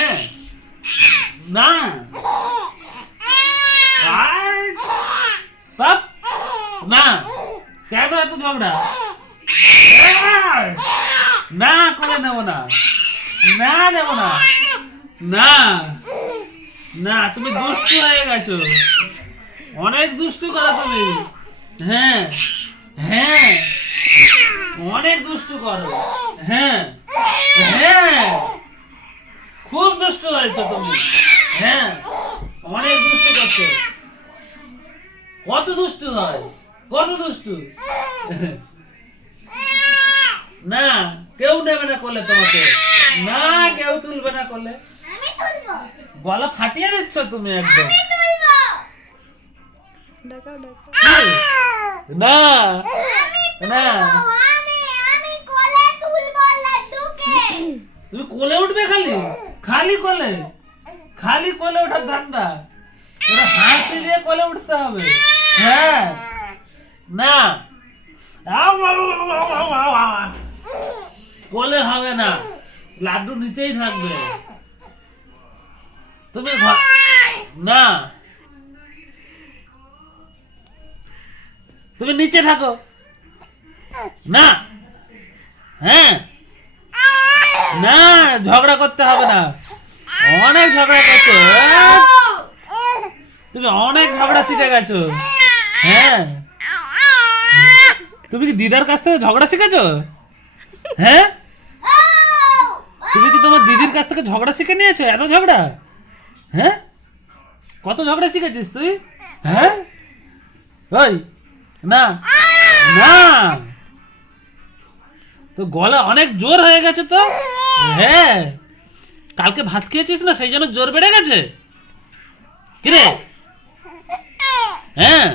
হ্যাঁ না পাপ না কেন এত ঝগড়া না করে নেব না না নেব না না না তুমি দুষ্টু হয়ে গেছো অনেক দুষ্টু করো তুমি হ্যাঁ হ্যাঁ অনেক দুষ্টু করো হ্যাঁ হ্যাঁ খুব দুষ্টু হয়েছো তুমি হ্যাঁ অনেক দুষ্টু করছো কত দুষ্টু হয় কত দুষ্টু না কেউ নেবে না করলে তোমাকে না কেউ তুলবে না করলে গলা ফাটিয়ে দিচ্ছ তুমি একদম না না তুমি কোলে উঠবে খালি খালি কোলে ওঠার ধান্দা হাত দিয়ে কোলে উঠতে হবে হ্যাঁ না কোলে হবে না লাড্ডু নিচেই থাকবে তুমি না তুমি নিচে থাকো না হ্যাঁ না ঝগড়া করতে হবে না অনেক ঝগড়া করছো তুমি অনেক ঝগড়া শিখে গেছো হ্যাঁ তুমি কি দিদার কাছ থেকে ঝগড়া শিখেছো হ্যাঁ তুমি কি তোমার দিদির কাছ থেকে ঝগড়া শিখে নিয়েছো এত ঝগড়া হ্যাঁ কত ঝগড়া শিখেছিস তুই হ্যাঁ ওই না না তো গলা অনেক জোর হয়ে গেছে তো হ্যাঁ কালকে ভাত খেয়েছিস না সেই জন্য জোর বেড়ে গেছে কিরে হ্যাঁ